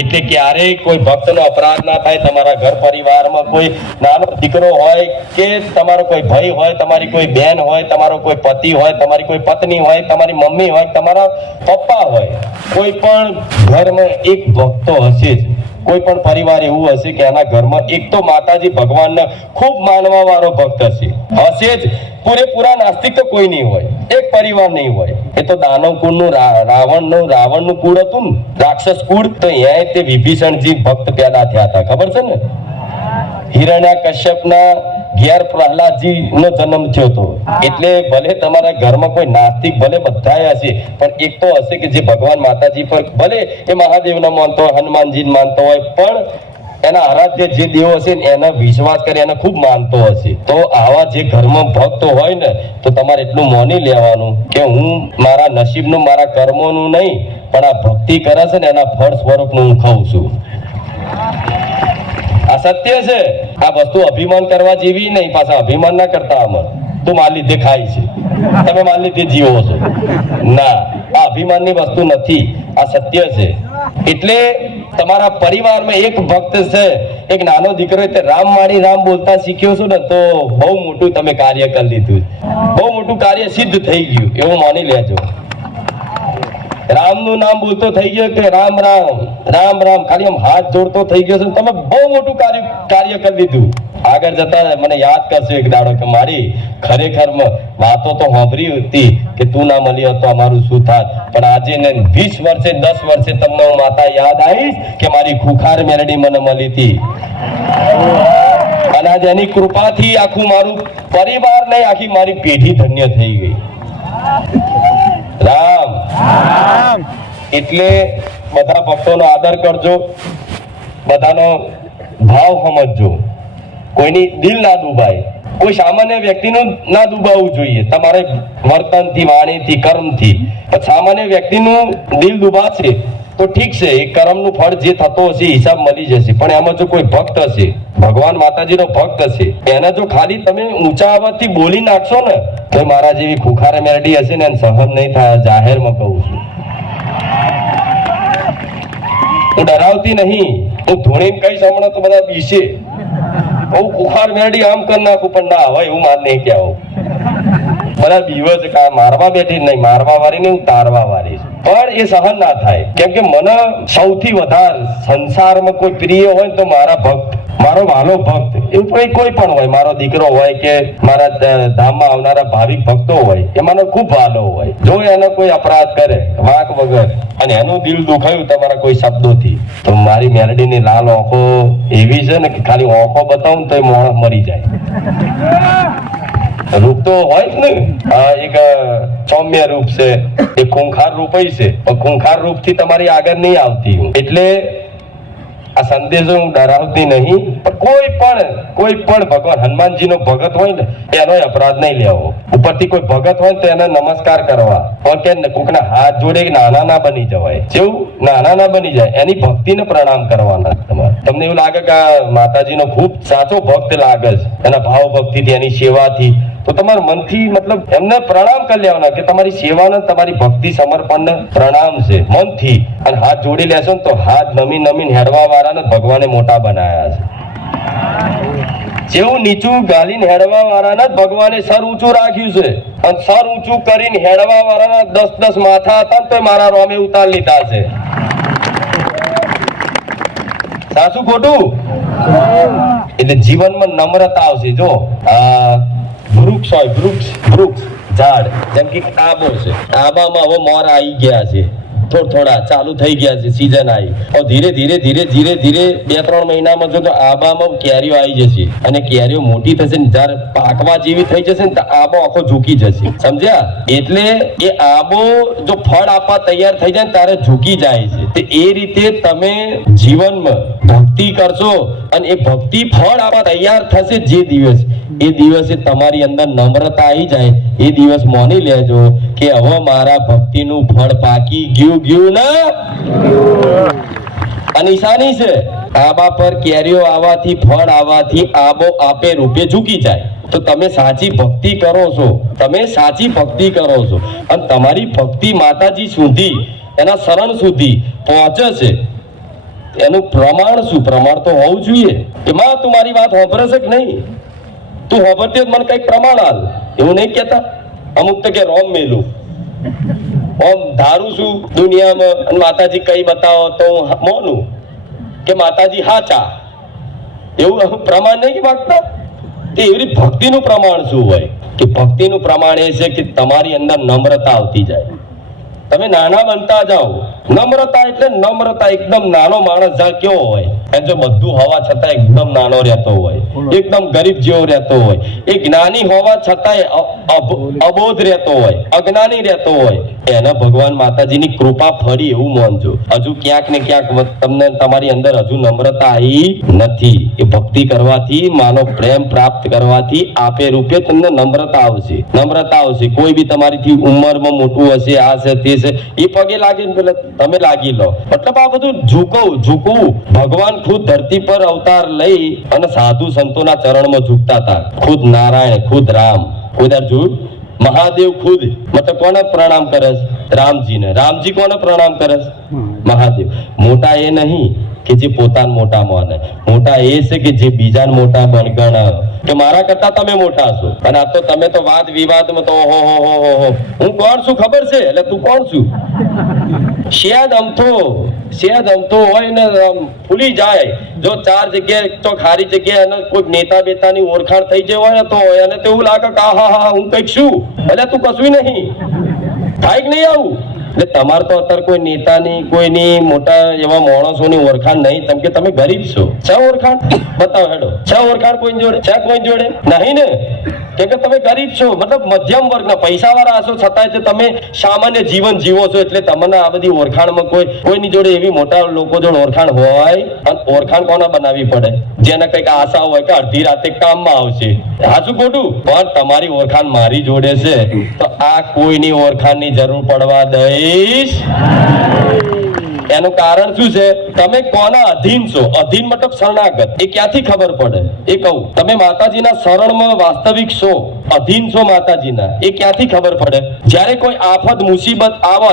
એટલે ક્યારેય કોઈ ભક્તનો અપરાધ ના થાય. તમારા ઘર પરિવારમાં કોઈ નાનો દીકરો હોય કે તમારો કોઈ ભાઈ હોય, તમારી કોઈ બેન હોય, તમારો કોઈ પતિ હોય, તમારી કોઈ પત્ની હોય, તમારી મમ્મી હોય, તમારા પપ્પા હોય, કોઈ પણ ઘરમાં એક ભક્તો હશે જ. કોઈ પણ પરિવાર એવું હશે કે એના ઘરમાં એક તો માતાજી ભગવાનને ખૂબ માનવા વાળો ભક્ત હશે જ. પૂરેપૂરા નાસ્તિક તો કોઈ નહીં હોય, એક પરિવાર નહીં હોય. એ તો દાનવ કુળનું રાવણનું કુળ હતું ને, રાક્ષસ કુળ. તો અહીંયા તે વિભીષણજી ભક્ત પેદા થયા હતા, ખબર છે ને. હિરણ્યકશ્યપના ઘેર પ્રહલાદજી નો જન્મ થયો હતો. એટલે ભલે તમારા ઘરમાં કોઈ નાસ્તિક ભલે બધાય હશે, પણ એક તો હશે કે જે ભગવાન માતાજી પર ભલે એ મહાદેવને માનતો હોય, હનુમાનજીને માનતો હોય, પણ એના આરાધ્ય જે દેવ હશે એના વિશ્વાસ કરે, એને ખૂબ માનતો હશે. તો આવા જે ઘરમાં ભક્ત હોય ને, તો તમારે એટલું માની લેવાનું કે હું મારા નસીબનું, મારા કર્મોનું નહીં, પણ આ ભક્તિ કરે છે ને એના ફળ સ્વરૂપનું હું ખાઉં છું. આ સત્ય છે. આ વસ્તુ અભિમાન કરવા જેવી નહીં. પાછા અભિમાન ના કરતા. આમાં તું માર લીધે ખાય છે, તમે માર લીધે જીવો છો, ના, આ અભિમાનની વસ્તુ નથી. આ સત્ય છે. એટલે તમારા પરિવારમાં એક ભક્ત છે, એક નાનો દીકરો, એટલે રામ મારી રામ બોલતા શીખ્યો છો ને, તો બહુ મોટું તમે કાર્ય કરી લીધું, બહુ મોટું કાર્ય સિદ્ધ થઈ ગયું એવું માની લેજો. રામનું નામ બોલતો થઈ ગયો કે રામ રામ રામ રામ, ખાલી આમ હાથ જોડતો થઈ ગયો છે, તમે બહુ મોટું કાર્ય કરી લીધું. આગળ જતા મને યાદ કરશો એક દાડો કે મારી ખરેખર વાતો તો સાંભળી હતી કે તું ના મળી હતો અમારું શું થાત, પણ આજે ને 20 વર્ષે 10 વર્ષે તમને હું માતા યાદ આવીશ કે મારી ખુખાર મેરડી મને મળી હતી. અને આજે એની કૃપાથી આખું મારું પરિવાર નહીં, આખી મારી પેઢી ધન્ય થઈ ગઈ. રામ. એટલે બધા ભક્તોનો આદર કરજો, બધાનો ભાવ સમજજો, કોઈની દિલ ના દુભાય, કોઈ સામાન્ય વ્યક્તિનું ના દુભાવવું જોઈએ તમારે વર્તનથી, વાણીથી, કર્મથી. સામાન્ય વ્યક્તિનું દિલ દુભાશે તો ઠીક છે, એ કર્મનું ફળ જે થતો હશે હિસાબ મળી જશે. પણ એમાં જો કોઈ ભક્ત હશે, ભગવાન માતાજીનો ભક્ત હશે, એને જો ખાલી તમે ઊંચા અવાજથી બોલી નાખશો ને, તો મારા જેવી ખુખારે મેરડી હશે ને એને સહન નહીં થાય. જાહેરમાં કહું છું, હું ડરાવતી નહીં, હું ધોણીને કહીશ હમણાં તો બધા બીશે, હું ખુખાર મેરડી આમ કરી નાખું, પણ ના હવે એવું માર નહીં કહેવું. બધા બીવ છે કે મારવા બેઠી નહીં, મારવા વાળી નહીં, હું તારવા વાળી છું. પણ એ સહન ના થાય, કેમ કે મને સૌથી વધારે સંસારમાં કોઈ પ્રિય હોય તો મારા ભક્ત, મારો વાલો ભક્ત, એવું કોઈ પણ હોય, મારો દીકરો હોય કે મારા ધામમાં આવનારા ભાવિક ભક્તો હોય, એ મને ખૂબ વાલો હોય. જો એનો કોઈ અપરાધ કરે વાંક વગર અને એનું દિલ દુખાયું તમારા કોઈ શબ્દોથી, તો મારી મેરડીની લાલ આંખો એવી છે ને કે ખાલી આંખો બતાવું તો એ માણસ મરી જાય. રૂપ તો હોય જ ને, એક સૌમ્ય રૂપ છે, એક ખૂંખાર રૂપ છે, પણ ખૂંખાર રૂપ થી તમારી આગળ નહીં આવતી. એટલે આ સંદેશો હું ડરાવતી નહીં, પણ કોઈ પણ ભગવાન હનુમાનજી નો ભગત હોય ને એનો અપરાધ નહીં લેવો. ઉપરથી કોઈ ભગત હોય તો એને નમસ્કાર કરવા, પણ કે કોકના હાથ જોડે નાના ના બની જવાય. જેવું નાના ના બની જાય, એની ભક્તિને પ્રણામ કરવાના. તમને એવું લાગે કે આ માતાજીનો ખૂબ સાચો ભક્ત લાગે છે, એના ભાવ ભક્તિથી, એની સેવાથી, તો તમારા મનથી મતલબ એમને પ્રણામ કરી લેવાના કે તમારી સેવાને, તમારી ભક્તિ સમર્પણને પ્રણામ છે મનથી. અને હાથ જોડી લેશો ને તો હાથ નમીને હેડવા વાળાને ભગવાને મોટા બનાયા છે. જેવું નીચું ગાલીને હેડવા વાળાને ભગવાને સર ઊંચું રાખ્યું છે, અને સર ઊંચું કરીને હેડવા વાળાના 10 માથા હતા તો મારા રોમે ઉતાર લીધા છે. સાચું ખોટું? એટલે જીવનમાં નમ્રતા આવશે. જો વૃક્ષ હોય, વૃક્ષ ઝાડ, જેમ કે આંબો છે, આંબામાં હવે મોર આવી ગયા છે, થોડા ચાલુ થઈ ગયા છે, સીઝન આવી. ધીરે ધીરે 2-3 મહિનામાં જો આંબામાં કેરીઓ આવી જશે, અને કેરીઓ મોટી થશે ને જ્યારે પાકવા જેવી થઈ જશે ને તો આંબો આખો ઝૂકી જશે. સમજ્યા? એટલે એ આંબો જો ફળ આપવા તૈયાર થઈ જાય ત્યારે ઝૂકી જાય છે. તો એ રીતે તમે જીવનમાં ભક્તિ કરશો અને એ ભક્તિ ફળ આપવા તૈયાર થશે જે દિવસ, એ દિવસે તમારી અંદર નમ્રતા આવી જાય, એ દિવસ માની લેજો કે હવે મારા ભક્તિનું ફળ પાકી ગયું ના. આ નિશાની છે. આંબા પર કેરીઓ આવવાથી, ફળ આવવાથી આંબો આપે રૂપે ઝૂકી જાય. તો તમે સાચી ભક્તિ કરો છો, તમે સાચી ભક્તિ કરો છો, અને તમારી ભક્તિ માતાજી સુધી, એના શરણ સુધી પહોંચે છે. એનું પ્રમાણ શું? પ્રમાણ તો હોવું જોઈએ. એમાં તું મારી વાત સાંભળે છે કે નહીં? તું સાંભળતી હોય તો મને કઈક પ્રમાણ હાલ. એવું નહીં કેતા અમુક તો કે રોમ મેલું ઓમ ધારું છું દુનિયામાં અને માતાજી કઈ બતાવો તો હું મોનું કે માતાજી હાચા. એવું પ્રમાણ નહીં કે માગતા. એવી ભક્તિનું પ્રમાણ શું હોય? કે ભક્તિનું પ્રમાણ એ છે કે તમારી અંદર નમ્રતા આવતી જાય. તમે નાના બનતા જાઓ. નમ્રતા એટલે નમ્રતા. એકદમ નાનો માણસ કેવો હોય? જો બધું હોવા છતાં એકદમ નાનો રહેતો હોય, એકદમ ગરીબ જેવો રહેતો હોય, એ જ્ઞાની હોવા છતાંય અબોધ રહેતો હોય, અજ્ઞાની રહેતો હોય, એને ભગવાન માતાજીની કૃપા ફરી એવું માનજો. હજુ ક્યાંક ને ક્યાંક તમને તમારી અંદર હજુ નમ્રતા આવી નથી. એ ભક્તિ કરવાથી, માનો પ્રેમ પ્રાપ્ત કરવાથી આપે રૂપે તમને નમ્રતા આવશે. નમ્રતા આવશે. કોઈ બી તમારીથી ઉંમરમાં મોટું હશે, આ છે તે છે, એ પગે લાગીને પેલા તમે લાગી લો. મતલબ આ બધું ઝૂકવું. ભગવાન ખુદ ધરતી પર અવતાર લઈ અને સાધુ સંતોના ચરણમાં ઝૂકતા હતા. ખુદ નારાયણ, ખુદ રામ, ખુદ અર્જુન મહાદેવ ખુદ મતલબ કોને પ્રણામ કરે? રામજીને. રામજી કોને પ્રણામ કરે? મહાદેવ. મોટા એ નહીં કે જે પોતાને મોટા માને. મોટા એ છે કે જે બીજાને મોટા બનગણ કે મારા કરતા તમે મોટા છો. અને આ તો તમે તો વાદ વિવાદમાં તો ઓહો હું કોણ છું ખબર છે? એટલે તું કોણ છું? શેદ અમથો હોય ને ભૂલી જાય. જો 4 જગ્યાએ તો ખારી જગ્યાએ અને કોઈ નેતા બેતાની ઓળખાણ થઈ જાય હોય ને તો એને તો એવું લાગે કે હા હું કઈક છું. એટલે તું કશું નહીં થાય કે નહીં આવું. એટલે તમારે તો અત્યારે કોઈ નેતાની, કોઈની મોટા એવા માણસોની ઓળખાણ નહીં. કેમ કે તમે ગરીબ છો. છે ઓળખાણ? બતાવો હેડો. છે ઓળખાણ કોઈ જોડે? છે કોઈ જોડે નહીં ને? કેમ કે તમે ગરીબ છો. મતલબ મધ્યમ વર્ગના પૈસા વાળા હશો છતાંય તમે સામાન્ય જીવન જીવો છો. એટલે તમને આ બધી ઓળખાણમાં કોઈની જોડે એવી મોટા લોકો જોડે ઓળખાણ હોય. અને ઓળખાણ કોને બનાવવી પડે? જેને કઈક આશા હોય કે અડધી રાતે કામમાં આવશે. હાચું ખોટું? પણ તમારી ઓળખાણ મારી જોડે છે તો આ કોઈની ઓળખાણની જરૂર પડવા દઈશ. એનું કારણ શું છે? તમે કોના અધીન છો? અધીન મતલબ શરણાગત. એ ક્યાંથી ખબર પડે? એ કહું, તમે માતાજીના શરણમાં વાસ્તવિક છો, અધીન છો માતાજીના, એ ક્યાંથી ખબર પડે? જ્યારે કોઈ આફત મુસીબત આવે,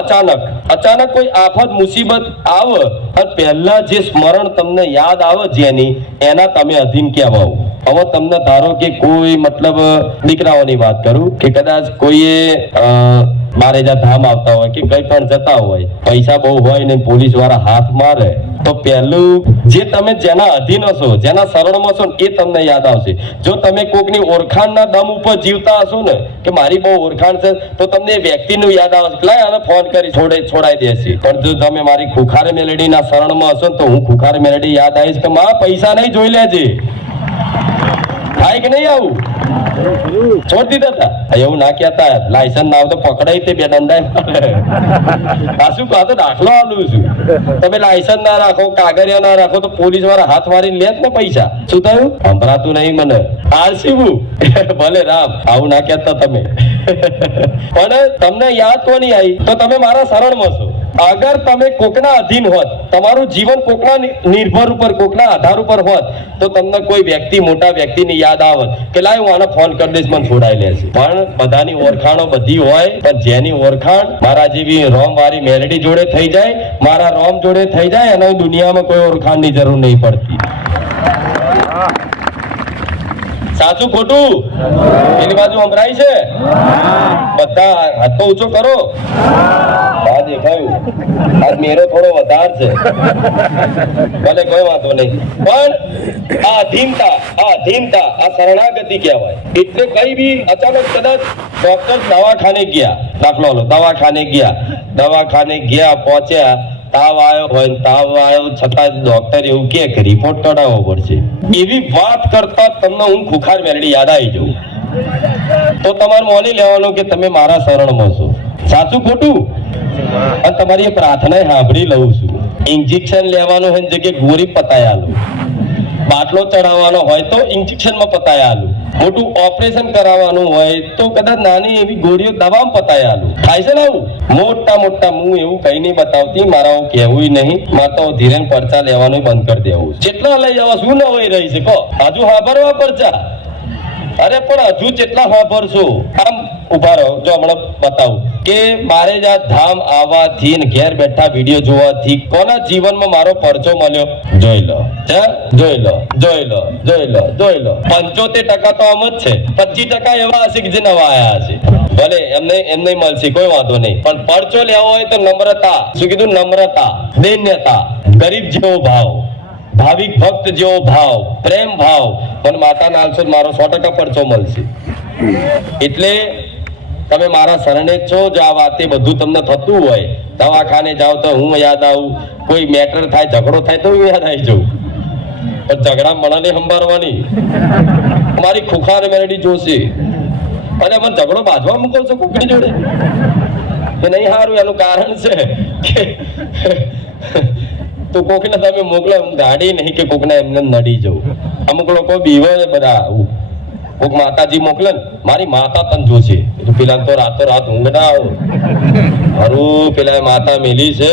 અચાનક કોઈ આફત મુસીબત આવે અને પહેલા જે સ્મરણ તમને યાદ આવે જેની, એના તમે અધીન કહેવાઓ. હવે તમને ધારો કે કોઈ મતલબ દીકરાઓની વાત કરું કે કદાચ કોઈએ બારેજા ધામ આવતા હોય કે કઈ પણ જતા હોય, પૈસા બહુ હોય ને પોલીસ વાળા હાથ મારે તો પહેલું જે તમે જેના અધીન હશો, જેના શરણમાં હશો એ તમને યાદ આવશે. જો તમે કોકની ઓળખાણના દમ ઉપર જીવતા હશો ને કે મારી બહુ ઓળખાણ છે તો તમને એ વ્યક્તિનું યાદ આવશે. લાય આને ફોન કરી છોડાઈ દેશે. પણ જો તમે મારી ખુખાર મેલેડીના શરણમાં હશો તો હું ખુખાર મેલેડી યાદ આવીશ કે માં પૈસા નહીં જોઈ લેજે. થાય કે નહીં આવું? છોડી દીધા હતા. એવું ના કહેતા. લાયસન્સ ના તો પકડાય તે બે દંડાય. શું કહો તો દાખલો આલું છું. તમે લાયસન્સ ના રાખો, કાગળિયા ના રાખો તો પોલીસ વાળા હાથ મારી લે ને પૈસા. શું થયું? સંભળાતું નહીં મને. આરસીવું ભલે રામ. આવું ના કહેતા તમે. પણ તમને યાદ કોની આવી? તો તમે મારા શરણમાં છો. અગર તમે કોકના અધીન હોત, તમારું જીવન કોકના નિર્ભર ઉપર, કોકના આધાર ઉપર હોત તો તમને કોઈ વ્યક્તિ, મોટા વ્યક્તિની યાદ આવત કે લાય હું આને ફોન કરી દઈશ, મને છોડાઈ લેશે. પણ બધાની ઓળખાણો બધી હોય, પણ જેની ઓળખાણ મારા જેવી રોમ વાળી મેલેડી જોડે થઈ જાય, મારા રોમ જોડે થઈ જાય, એને દુનિયામાં કોઈ ઓળખાણની જરૂર નહીં પડતી. સાચું ખોટું? પેલી બાજુ સંભળાય છે? બધા હાથ તો ઊંચો કરો. દેખાયું આજ મેરો થોડો વધાર છે. ભલે કોઈ વાંધો નહીં. પણ આ અધીનતા, આ શરણાગતિ કહેવાય. એટલે કઈ બી અચાનક કદાચ ડોક્ટર દવાખાને ગયા, દાખલો લો, દવાખાને ગયા પહોંચ્યા, તાવ આવ્યો છતાં ડોક્ટર એવું કે રિપોર્ટ કઢાવવો પડશે. એવી વાત કરતા તમને હું ખુખાર મેલડી યાદ આવી જાઉં તો તમારે માની લેવાનું કે તમે મારા શરણમાં છો. સાચું ખોટું? અને તમારી પ્રાર્થના સાંભળી લઉં છું. ઇન્જેક્શન લેવાનું હોય જગ્યાએ ગોળી પતાય આલું, બાટલો ચડાવવાનો હોય તો ઇન્જેક્શનમાં પતાય આલું, મોટું ઓપરેશન કરાવવાનું હોય તો કદાચ નાની એવી ગોળીઓ દવામાં પતાય આલું. થાય છે ને આવું? મોટા હું એવું કઈ નહીં બતાવતી, મારા હું કહેવું નહીં. મારે તો ધીરેન પરચા લેવાનું બંધ કરી દેવું. જેટલા લઈ જવા શું ન હોય રહી છે કહો? હજુ હાભરવા પરચા? અરે પણ હજુ જેટલા વાપરશો, આમ ઉભા રહો, જો હમણાં બતાવું કે મારે જ આ ધામ આવવાથી ને ઘેર બેઠા વિડીયો જોવાથી કોના જીવનમાં મારો પરચો મળ્યો? જોઈ લો, જોઈ લો, જોઈ લો, જોઈ લો, જોઈ લો. 75% તો આમ જ છે, 25% એવા હશે કે જે નવા આયા હશે. ભલે એમને મળશે, કોઈ વાંધો નહીં, પણ પરચો લેવો હોય તો નમ્રતા, શું કીધું? નમ્રતા, દૈન્યતા, ગરીબ જેવો ભાવ, ભાવિક ભક્ત જેવો ભાવ, પ્રેમ ભાવ, પણ માતાના આલસો મારો 100% પરચો મળશે. એટલે તમે મારા શરણે જ છો. જો આ વાતે બધું તમને થતું હોય, દવાખાને જાઓ તો હું યાદ આવું, કોઈ મેટર થાય, ઝઘડો થાય તો હું યાદ આવી જાઉં, પણ ઝઘડા મને સંભાળવાની મારી ખુખાર મેરડી જોશે. અને મને ઝઘડો બાજવા મૂકો છો કોકની જોડે કે નહીં સારું? એનું કારણ છે કે તો કોકને તમે મોકલો, ગાડી નહીં કે કોકને એમને નડી જવું. અમુક લોકો બીવે બધા, કોક માતાજી મોકલે ને, મારી માતા તને જોશે, પેલા તો રાતો રાત ઊંઘ ના આવો, હરું પેલા માતા મેલી છે,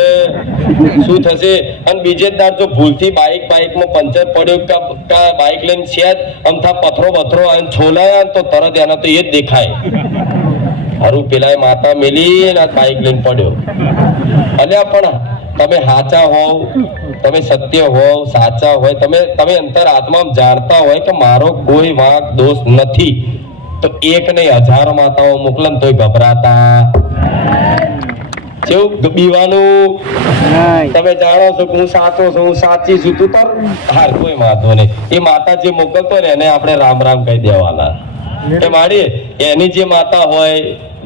શું થશે? અને બીજે જ દાડ જો ભૂલથી બાઇકમાં પંચર પડ્યું કે બાઇક લઈને છે અમથા પથરો છોલાયા તો તરત એના તો એ જ દેખાય, હરું પેલા માતા મેલી ને બાઇક લઈને પડ્યો. અલ્યા પણ તમે સાચા હોવ, તમે સત્ય હોવ, સાચા હોય, તમે અંતર આત્મામાં જાણતા હોય કે મારો કોઈ વાંક દોષ નથી, તો એક નહીં 1000 માતાઓ મોકલે તોય ગભરાતા કેવું બીવાનું? તમે જાણો છો કે હું સાચો છું, હું સાચી છું, તું તાર હાર, કોઈ વાંધો નહીં. એ માતા જે મોકલતો ને એને આપણે રામ રામ કહી દેવાના. એ માડી એની જે માતા હોય,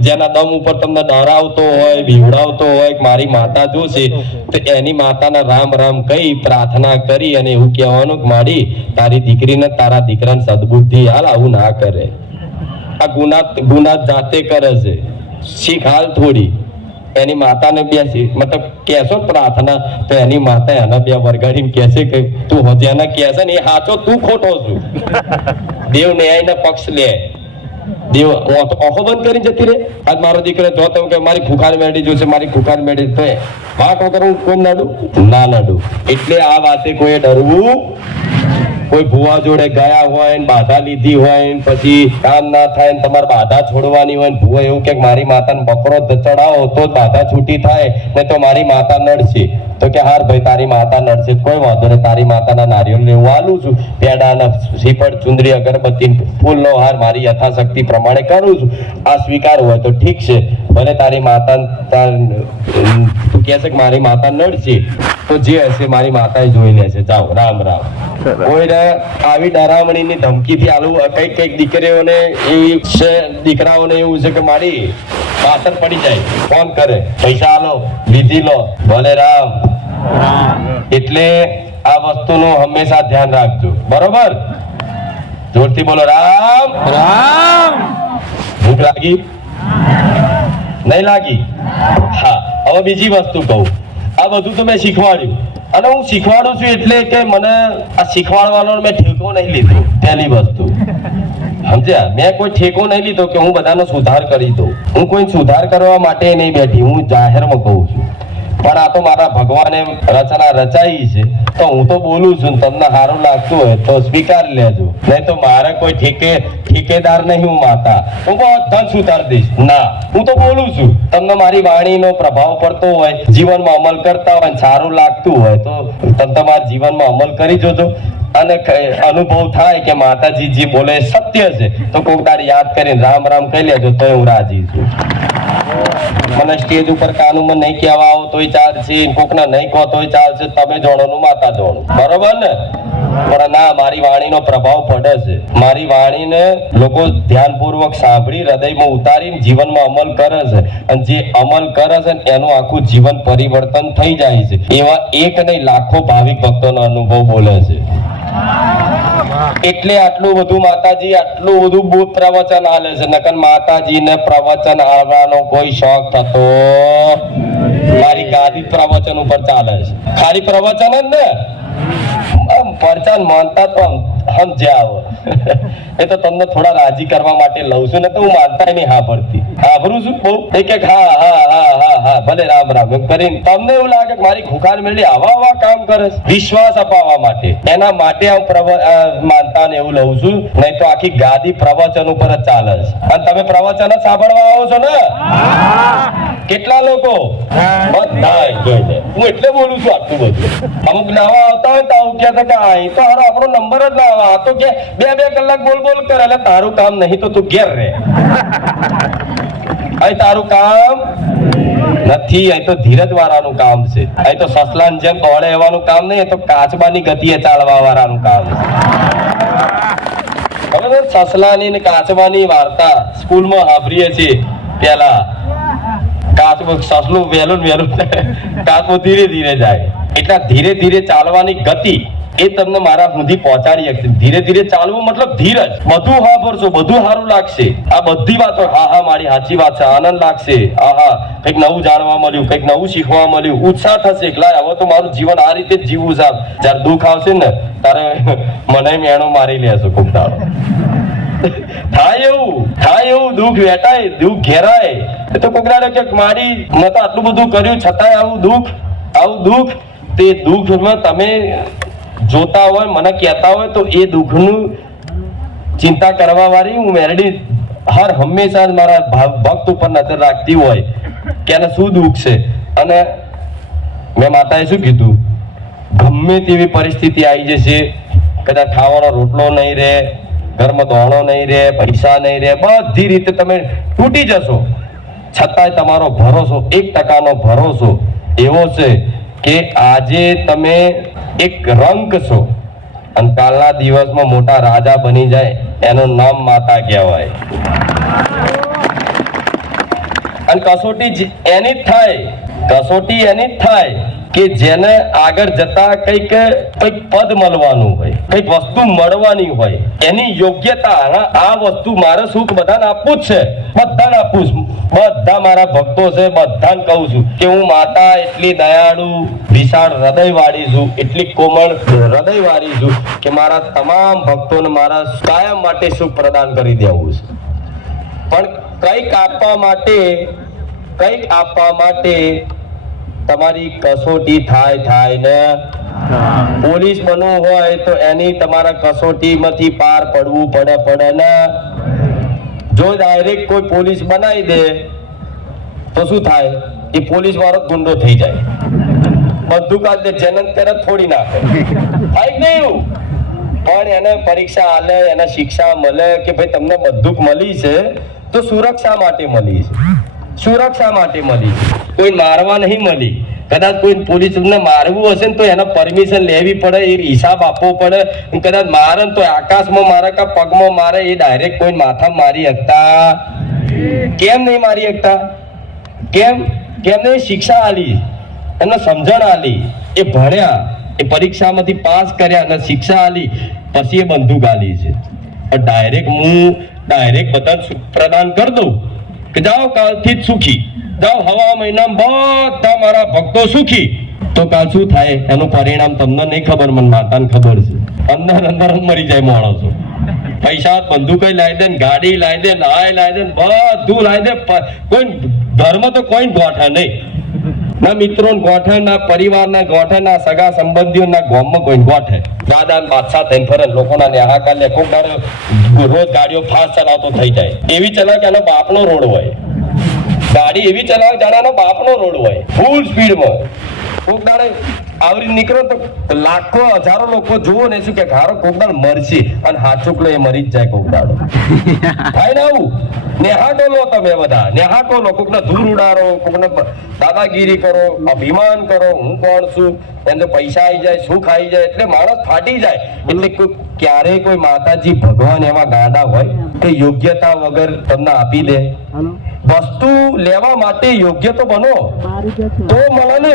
જેના દમ ઉપર તમને ડરાવતો હોય, બીવડાવતો હોય, મારી માતા જોશે, તો એની માતાના રામ રામ કહી પ્રાર્થના કરી અને એવું કહેવાનું કે માડી તારી દીકરીને તારા દીકરાને સદબુદ્ધિ હાલ, આવું ના કરે. આ ગુના જાતે કરે છે, શીખ હાલ થોડી. એની માતાને બેસી મતલબ કહેશો પ્રાર્થના, તો એની માતા એના બે વરગાડીને કહેશે કે તું જેને કહેશે ને એ સાચો, તું ખોટો છું. દેવ ન્યાયના પક્ષ લે. દેવ ઓખો બંધ કરી જતી રે. આજ મારો દીકરો જો તેમ કે મારી ખુખાર મેળી જોશે, મારી ખુખાર મેળી, તો વાત વગર હું કોઈ નડું ના નડું. એટલે આ વાતે કોઈ ડરવું. કોઈ ભુવા જોડે ગયા હોય ને બાધા લીધી હોય ને પછી કામ ના થાય ને તમારે બાધા છોડવાની હોય ને ભુવા એવું કે મારી માતાને બકરો ચડાવો તો જ બાધા છૂટી થાય, ને તો મારી માતા નડશે, તો કે હાર ભાઈ તારી માતા નડશે, કોઈ વાંધો નહીં, તારી માતાના નારિયેળ હું આલું છું, પેડાના શ્રીફળ ચુંદરી અગરબત્તી ફૂલનો હાર મારી યથાશક્તિ પ્રમાણે કરું છું, આ સ્વીકાર હોય તો ઠીક છે. ભલે તારી માતા તું કહે છે કે મારી માતા નડશે, તો જે હશે મારી માતા જોઈ લેશે. જાઓ, રામ રામ. કોઈને આવી ડરામણીની ધમકીથી આલું કઈક દીકરીઓને એવી છે, દીકરાઓને એવું છે કે મારી પાછળ પડી જાય, ફોન કરે, પૈસા આલો, લીધી લો, ભલે રામ. એટલે આ વસ્તુનું હંમેશા ધ્યાન રાખજો, બરોબર? જોરથી બોલો રામ રામ. ભૂખ લાગી? નહીં લાગી? હા. હવે બીજી વસ્તુ કહું, આ બધું તો મેં શીખવાડ્યું, અને હું શીખવાડું છું એટલે કે મને આ શીખવાડવાનો મેં ઠેકો નહીં લીધો. પહેલી વસ્તુ સમજ્યા, મેં કોઈ ઠેકો નહીં લીધો કે હું બધાનો સુધાર કરી દઉં. હું કોઈ સુધાર કરવા માટે નહીં બેઠી, હું જાહેરમાં કહું છું. પણ આ તો મારા ભગવાને રચના રચાઈ છે, તો હું તો બોલું છું, તમને સારું લાગતું હોય તો સ્વીકાર લેજો, નહીં તો મારે કોઈ ઠેકેદાર નહીં. હું માતા હું ધન સુધાર દઈશ ના, હું તો બોલું છું. તમને મારી વાણીનો પ્રભાવ પડતો હોય, જીવનમાં અમલ કરતા હોય, સારું લાગતું હોય તો તમે તમારા જીવનમાં અમલ કરી જોજો. અને અનુભવ થાય કે માતાજી જે બોલે સત્ય છે, તો કોક દાડ યાદ કરીને રામ રામ કહી લેજો, તો હું રાજી છું. મને સ્ટેજ ઉપર કાનૂમાં નહીં કહેવા આવો તોય ચાલશે, કોકના નહીં કહો તોય ચાલશે, તમે જોડોનું માતા જોડો, બરોબર ને? પણ ના, મારી વાણીનો પ્રભાવ પડે છે. મારી વાણીને લોકો ધ્યાનપૂર્વક સાંભળી હૃદયમાં ઉતારીને જીવનમાં અમલ કરે છે, અને જે અમલ કરે છે એનું આખું જીવન પરિવર્તન થઈ જાય છે. એવા એક નહીં લાખો ભાવિક ભક્તોનો અનુભવ બોલે છે. એટલે આટલું બધું માતાજી આટલું બધું પ્રવચન આલે છે. નકર માતાજીને પ્રવચન આવવાનો કોઈ શોખ થતો મારી ગાદી પ્રવચન ઉપર ચાલે છે. ખાલી પ્રવચન જ ને, પરચાન માનતા તો સમજ્યા આવો. એ તો તમને થોડા રાજી કરવા માટે લઉં છું, ને તો હું માનતા નહીં હા પડતી. આભરું છું બહુ, એક હા હા હા હા હા ભલે રામ રામ એમ કરીને તમને એવું લાગે કે મારી ખુખાર મેળવી આવા કામ કરે છે વિશ્વાસ અપાવવા માટે, એના માટે હું માનતા ને એવું લઉં છું. નહીં તો આખી ગાદી પ્રવચન ઉપર જ ચાલે છે. અને તમે પ્રવચન જ સાંભળવા આવો છો ને? કેટલા લોકો? બધા જોઈ લે. હું એટલે બોલું છું આટલું બધું. અમુક નવા આવતા હોય તો આવું કહેતા કે અહીં તો હારો આપણો નંબર જ ના આવે. આ તો કે 2 કલાક બોલ કરે. એટલે તારું કામ નહીં તો તું ઘેર રહે. અહીં તારું કામ નથી. અહીં તો ધીરજ વાળાનું કામ છે. અહીં તો સસલાની જેમ દોડે એવાનું કામ નહીં. એ તો કાચબાની ગતિએ ચાલવા વાળાનું કામ છે. બરાબર? સસલાની ને કાચબાની વાર્તા સ્કૂલમાં સાંભળીએ છીએ. પેલા કાચબો સસલું વહેલું કાચબો ધીરે ધીરે જાય. એટલે ધીરે ધીરે ચાલવાની ગતિ એ તમને મારા સુધી પહોંચાડી શકશે. ધીરે ધીરે ચાલવું મતલબ ધીરજ. બધું વાપરશો, બધું સારું લાગશે. આ બધી વાતો હા મારી સાચી વાત છે, આનંદ લાગશે, કંઈક નવું જાણવા મળ્યું, કંઈક નવું શીખવા મળ્યું, ઉત્સાહ થશે. હવે તો મારું જીવન આ રીતે જ જીવવું છે. જયારે દુઃખ આવશે ને ત્યારે મને મેણો મારી લેશો ખૂબ દાડો. થાય એવું દુઃખ વેટાય, દુઃખ ઘેરાય. એ તો કોક દાડે કે મારી મેં તો આટલું બધું કર્યું છતાંય આવું દુઃખ. તે દુઃખમાં તમે જોતા હોય, મને કહેતા હોય તો એ દુઃખનું ચિંતા કરવા વાળી હું મેરડી હંમેશા મારા ભક્ત ઉપર નજર રાખતી હોય કે એને શું દુઃખ છે. અને મેં માતાએ શું કીધું, ગમે તેવી પરિસ્થિતિ આવી જશે, કદાચ ખાવાનો રોટલો નહીં રહે, ઘરમાં દોણો નહીં રહે, પૈસા નહીં રહે, બધી રીતે તમે તૂટી જશો, છતાંય તમારો ભરોસો 1% ભરોસો એવો છે કે આજે તમે એક રંક છો અને કાલના દિવસમાં મોટા રાજા બની જાય. એનું નામ માતા કહેવાય. અને કસોટી એની જ થાય કે જેને આગળ જતા કંઈક પદ મળવાનું હોય, કંઈક વસ્તુ મળવાની હોય, એની યોગ્યતા. આ વસ્તુ મારે સુખ બધાને આપવું જ છે, બધાને આપવું છું. બધા મારા ભક્તો છે, બધાને કહું છું કે હું માતા એટલી દયાળુ વિશાળ હૃદય વાળી છું, એટલી કોમળ હૃદય વાળી છું કે મારા તમામ ભક્તોને મારા કાયમ માટે સુખ પ્રદાન કરી દેવું છે. પણ કંઈક આપવા માટે તમારી કસોટી થાય ને. પોલીસ બનવું હોય તો એની તમારા કસોટીમાંથી પાર પડવું પડે ને. જો ડાયરેક્ટ કોઈ પોલીસ બનાવી દે તો શું થાય? એ પોલીસ વાળો ગુંડો થઈ જાય. બધું કાઢે, જનન તરત થોડી નાખે. થાય નહીં એવું. પણ એને પરીક્ષા આલે, એને શિક્ષા મળે કે ભાઈ તમને બધું મળી છે તો સુરક્ષા માટે મળી છે. કોઈ મારવા નહીં મળી. કદાચ કોઈ પોલીસને મારવું હશે ને તો એને પરમિશન લેવી પડે, એ હિસાબ આપવો પડે. કદાચ મારે તો આકાશમાં મારે કે પગમાં મારે, એ ડાયરેક્ટ કોઈ માથામાં મારી શકતા. કેમ નહીં મારી શકતા? કેમ નહીં? શિક્ષા આલી, એમને સમજણ આલી, એ ભણ્યા, એ પરીક્ષામાંથી પાસ કર્યા અને શિક્ષા આલી, પછી એ બંદૂક આલી છે. ડાયરેક્ટ બધા પ્રદાન કરી દઉં કે જાઓ કાલથી જ સુખી જાઓ, હવા મહિનામાં બધા મારા ભક્તો સુખી. તો કાલ શું થાય એનું પરિણામ તમને નહીં ખબર, મને માતાને ખબર છે. અંદર મરી જાય માણસો. પૈસા બંદૂક લાવી દે, ગાડી લાવી દે, નાય લાવી દે, બધું લાવી દે. કોઈ ધર્મ તો કોઈ ગોઠે નહીં. ના મિત્રો ગોઠે, ના પરિવારના ગોઠે, ના સગા સંબંધીઓ, ના ગામમાં કોઈ ગોઠે. દાદા બાદશાહ થઈને ફરે, લોકોના નેહાકાર લે. કોક દાડે રોજ ગાડીઓ ફાસ્ટ ચલાવતો થઈ જાય. એવી ચલાવે કે એનો બાપનો રોડ હોય. ગાડી એવી ચલાવે જાણે એનો બાપનો રોડ હોય, ફૂલ સ્પીડમાં. કોક દાડે આવરી નીકળો તો લાખો હજારો લોકો જુઓ ને શું કે ઘારો કોક દાડ મરશે અને હાચુકલો એ મરી જ જાય. કોક દાડો થાય ને આવું. નેહાટો લો તમે બધા, નેહાટો લો. કોકને ધૂળ ઉડાડો, કોકને દાદાગીરી કરો, અભિમાન કરો, હું કોણ છું, એને પૈસા આવી જાય, સુખ આવી જાય એટલે માણસ ફાટી જાય. એટલે ક્યારેય કોઈ માતાજી ભગવાન એવા ગાડા હોય કે યોગ્યતા વગર તમને આપી દે? વસ્તુ લેવા માટે યોગ્ય તો બનો તો મળે ને.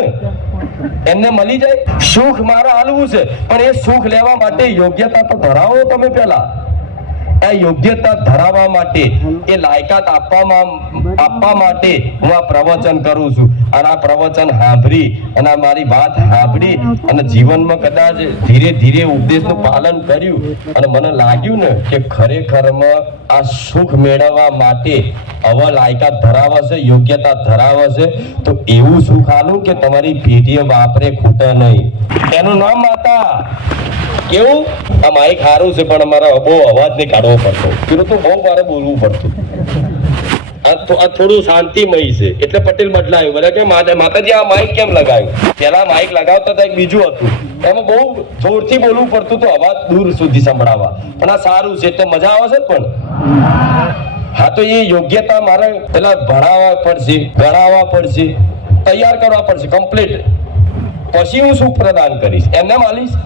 એમને મળી જાય. સુખ મારે હાલવું છે પણ એ સુખ લેવા માટે યોગ્યતા તો ધરાવો તમે પેલા. આ યોગ્યતા ધરાવવા માટે, એ લાયકાત આપવા માટે હું આ પ્રવચન કરું છું. અને આ પ્રવચન સાંભળી અને મારી વાત સાંભળી અને જીવનમાં કદાચ ધીરે ધીરે ઉપદેશનું પાલન કર્યું અને મને લાગ્યું ને કે ખરેખરમાં આ સુખ મેળવવા માટે હવે લાયકાત ધરાવે છે, યોગ્યતા ધરાવે છે, તો એવું સુખ આલું કે તમારી પેઢીએ વાપરે ખૂટે નહીં. એનું નામ માતા. કેવું? આ માઈક સારું છે પણ અમારે બહુ અવાજ નહીં કાઢવો પડતો, પેલું તો બહુ મારે બોલવું પડતું. આ થોડું શાંતિમય છે એટલે પટેલ બદલાયું. બધા કે માતાજી આ માઈક કેમ લગાવ્યું? પેલા માઈક લગાવતા હતા એક બીજું હતું, એમાં બહુ જોરથી બોલવું પડતું તો અવાજ દૂર સુધી સંભળાવવા. પણ આ સારું છે એટલે મજા આવે છે. પણ હા, તો એ યોગ્યતા મારે પેલા ભણાવવા પડશે, ગણાવવા પડશે, તૈયાર કરવા પડશે કમ્પ્લીટ. પછી હું શું પ્રદાન કરીશ? એમને માલીશ.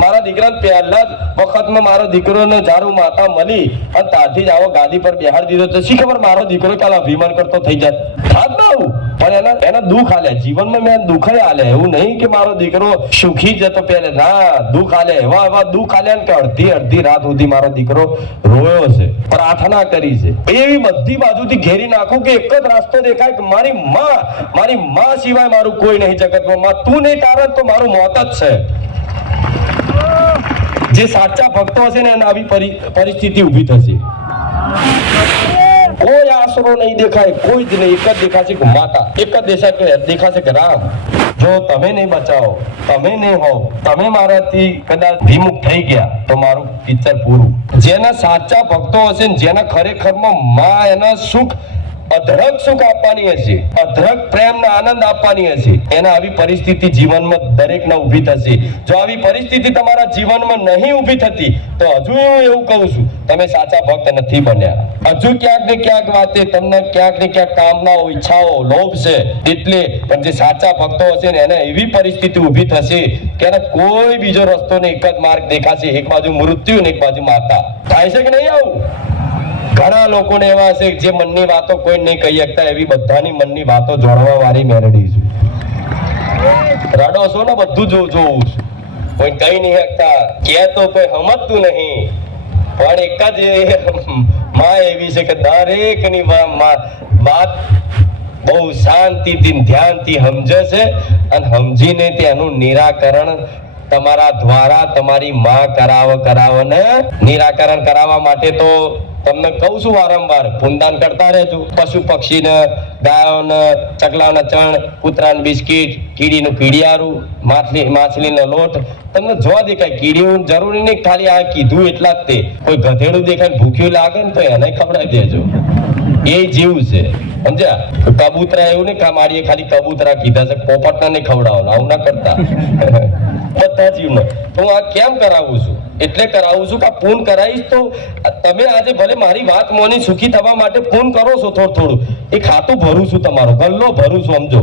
મારા દીકરાને પહેલા જ વખતમાં મારો દીકરોને જારું માતા મળી અને ત્યારથી જ આવો ગાદી પર બેહાડી દીધો તો શી ખબર મારો દીકરો કાલ અભિમાન કરતો થઈ જાય. થાત ના આવું. પણ એના દુઃખ આલ્યા જીવનમાં. મેં દુઃખ આલ્યા. એવું નહીં કે મારો દીકરો સુખી જતો પહેલે, ના, દુઃખ આલ્યા. એવા દુઃખ આલ્યા કે અડધી રાત સુધી મારો દીકરો રોયો છે, પ્રાર્થના કરી છે. એવી બધી બાજુથી ઘેરી નાખું કે એક જ રસ્તો દેખાય કે મારી માં સિવાય મારું કોઈ નહીં જગતમાં. તું નહીં તારે તો મારું મોત જ છે. જે સાચા ભક્તો હશે ને એને આવી પરિસ્થિતિ ઊભી થશે. કોઈ આશરો નહીં દેખાય, કોઈ જ નહીં. એક જ દેખાશે કે માતા, એક જ દેખાશે કે રામ. જો તમે નહીં બચાવો, તમે નહીં હોવ, તમે મારાથી કદાચ વિમુખ થઈ ગયા તો મારું પિક્ચર પૂરું. જેના સાચા ભક્તો હશે ને જેના ખરેખરમાં માં એના સુખ અધરક સુખ આપવાની હશે, અધરક પ્રેમ ને આનંદ આપવાની હશે, એના આવી પરિસ્થિતિ જીવનમાં દરેકને ઊભી થશે. જો આવી પરિસ્થિતિ તમારા જીવનમાં નહીં ઊભી થતી તો હજુ હું એવું કહું છું, તમે સાચા ભક્ત નથી બન્યા. હજુ ક્યાંક ને ક્યાંક વાતે તમને ક્યાંક ને ક્યાંક કામનાઓ, ઈચ્છાઓ, લોભ છે. એટલે પણ જે સાચા ભક્તો હશે ને એને એવી પરિસ્થિતિ ઊભી થશે કે એને કોઈ બીજો રસ્તો ને એક જ માર્ગ દેખાશે. એક બાજુ મૃત્યુ ને એક બાજુ માતા. થાય છે કે નહીં આવું? ઘણા લોકોને એવા છે જે મનની વાતો કોઈ નહીં કહી શકતા, એવી બધાની મનની વાતો જોડવા વાળી મેલડી છું. રડો છો ને બધું જોવું છું, કોઈ કહી નહીં શકતા, કે તો કોઈ સમજતું નહીં. પણ એક જ માં એવી છે કે દરેકની વાત બહુ શાંતિથી ધ્યાનથી સમજે છે અને સમજીને તેનું નિરાકરણ તમારા દ્વારા તમારી માં કરાવ ને નિરાકરણ કરાવવા માટે તો તમને કહું છું વારંવાર પૂનદાન કરતા રહેજો. પશુ પક્ષીને, ગાયોને, ચકલાઓને ચણ, કૂતરાને બિસ્કીટ, કીડીનું કીડિયારું, માછલીનો લોટ, તમને જોવા દેખાય. કીડીનું જરૂરી નહીં, ખાલી આ કીધું એટલા જ તે. કોઈ ગધેડું દેખાય ભૂખ્યું લાગે ને તો એને ખવડાવી દેજો. એ જીવ છે, સમજ્યા? કબૂતરા એવું નહીં, મારી ખાલી કબૂતરા કીધા છે, પોપટના નહીં ખવડાવવાનું, આવું ના કરતા. બધા જીવને તો હું આ કેમ કરાવું છું? એટલે કરાવું છું કે આ પૂન કરાવીશ તો તમે આજે ભલે મારી વાત મોની સુખી થવા માટે પૂન કરો છો થોડું, એ ખાતું ભરું છું, તમારો ગલ્લો ભરું છું. સમજો,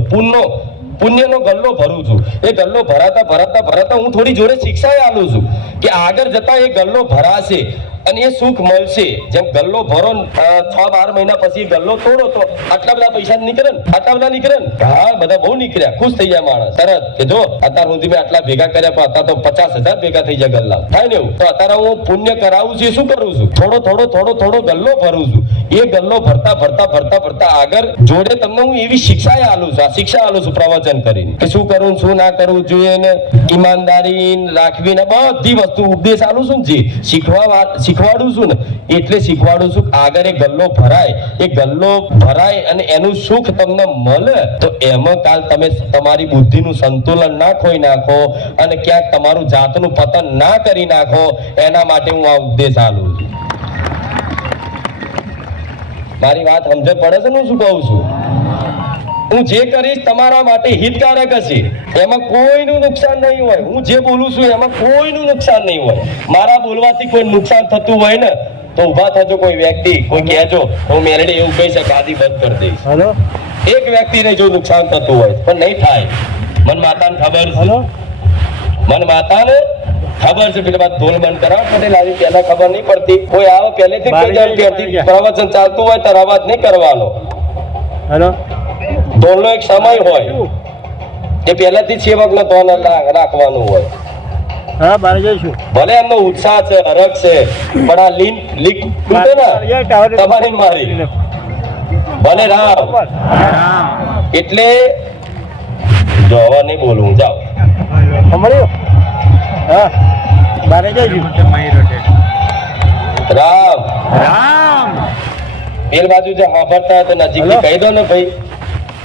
પુણ્યનો ગલ્લો ભરું છું. એ ગલ્લો ભરાતા હું થોડી જોડે શિક્ષા આલું છું કે આગળ જતા એ ગલ્લો ભરાશે અને એ સુખ મળશે. જેમ ગલ્લો ભરો 6-12 મહિના પછી ગલ્લો તોડો તો આટલા બધા પૈસા નીકળે ને, આટલા બધા નીકળે ને, હા બધા બહુ નીકળ્યા, ખુશ થઈ જાય માણસ તરત કે જો અત્યાર સુધી મેં આટલા ભેગા કર્યા, પણ અત્યારે તો 50,000 ભેગા થઈ જાય ગલ્લા. થાય ને એવું? તો અત્યારે હું પુણ્ય કરાવું છું. શું કરું છું? થોડો ગલ્લો ભરું છું. એ ગલ્લો ભરતા આગળ જોડે તમને હું એવી શિક્ષા આલું છું. આ શિક્ષા આલું છું પ્રવચન કરીને કે શું કરવું, શું ના કરવું જોઈએ ને ઈમાનદારી રાખવી ને બધી વસ્તુ ઉપદેશ આલું છું. જે શીખવાડું છું ને એટલે શીખવાડું છું. આગળ એ ગલ્લો ભરાય અને એનું સુખ તમને મળે તો એમાં કાલ તમે તમારી બુદ્ધિનું સંતુલન ના ખોઈ નાખો અને ક્યાંક તમારું જાતનું પતન ના કરી નાખો. એના માટે હું આ ઉપદેશ આલું છું. મારી વાત સમજ પડે છે ને? હું શું કહું છું? હું જે કરીશ તમારા માટે હિતકારક હશે, એમાં કોઈનું નુકસાન નહીં હોય. હું જે બોલું છું એમાં કોઈનું નુકસાન નહીં હોય. મારા બોલવાથી કોઈ નુકસાન થતું હોય ને તો ઉભા થજો, કોઈ વ્યક્તિ કોઈ કહેજો, હું મેલડી એવું કહી શકે આદિ બંધ કરી દઈશ. એક વ્યક્તિને જો નુકસાન થતું હોય પણ નહીં થાય. મન માતાને ખબર છે, મન માતાને ખબર છે. પેલા બાદ ઢોલ બંધ કરાવ પટેલ આવી પહેલા ખબર નહીં પડતી. કોઈ આવે પહેલેથી પ્રવચન ચાલતું હોય ત્યારે અવાજ નહીં કરવાનો. ઢોલનો એક સમય હોય, એ પહેલાથી સેવકનો ધ્યાન રાખવાનું હોય. હા બારે જઈશું. ભલે એમનો ઉત્સાહ છે હરખ છે પણ આ લીક તૂટે ને તમારી મારી ભલે રામ એટલે જો હવે નહીં બોલવું જાઓ મળ્યું. હા બારે જઈશું. રામ રામ પેલ બાજુ જે સાંભળતા હોય તો નજીક કહી દો ને ભાઈ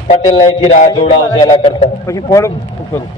પટેલ અહીંથી રાહ જોડાવશે એના કરતા પછી ફોન કરું.